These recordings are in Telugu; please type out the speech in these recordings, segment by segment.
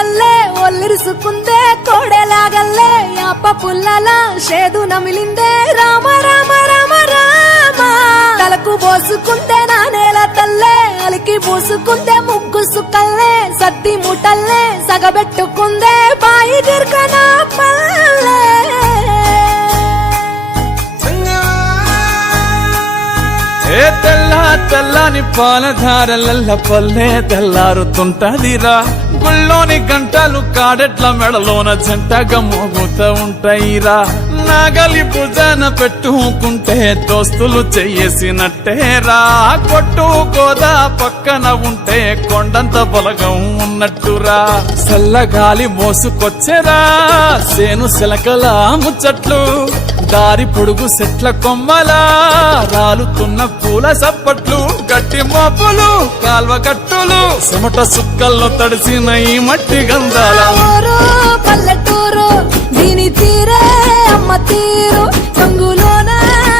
తల్లే ఒల్లిరుసుకుందే కోడెలాగల్లే యాప పుల్లల షేదు నమిలిందే రామ రామ రామ రామ తలకు పోసుకుందే నా నేల తల్లే అలికి పూసుకుందే ముగ్గు సుక్కల్లే సద్ది ముటల్లే సగబెట్టుకుందే బాయి గిర్కన పల్లె ఏ తెల్ల తెల్లని పాలధారలల్ల పల్లె తెల్లారుతుంటదిరా గుళ్ళోని గంటలు కాడెట్ల మెడలోన జంటగా మోగుతూ ఉంటాయిరా నాగలి భుజాన పెట్టుకుంటే దోస్తులు చెయ్యేసినట్టేరా కొట్టు గోదా పక్కన ఉంటే కొండంత బలగం ఉన్నట్టురా చల్లగాలి మోసుకొచ్చెరా సేను శిలకల ముచ్చట్లు దారి పొడుగు చెట్ల కొమ్మలా రాలుతున్న పూల సప్పట్లు గట్టి మోపులు కాల్వ గట్టులు చెమట సుక్కల్లో తడిసిన ఈ మట్టి గంధాల పల్లెటూరు దీని తీరే అమ్మ తీరు కంగులోన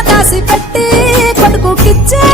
దాసి పెట్టి కొడుకుకిచ్చే